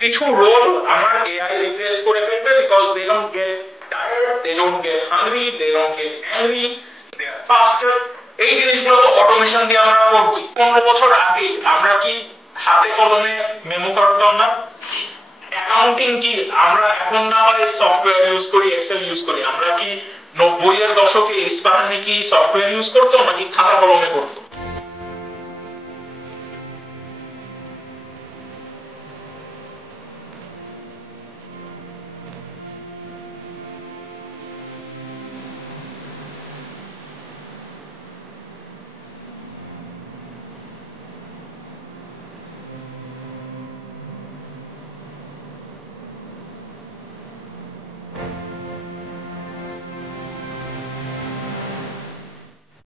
কিছু রোল আমার AI replace করে ফেলবে because they don't get tired, they don't get hungry, they don't get angry, they are faster. এই জিনিসগুলো তো অটোমেশন দিয়ে আমরা করবই। 15 বছর আগে আমরা কি হাতে কলমে মেমো করতাম না? অ্যাকাউন্টিং কি আমরা এখন না হয় সফটওয়্যার ইউজ করি, এক্সেল ইউজ করি, আমরা কি 90 এর দশকে ইস্পাহানি কি সফটওয়্যার ইউজ করতো নাকি খাতা কলমে করতো?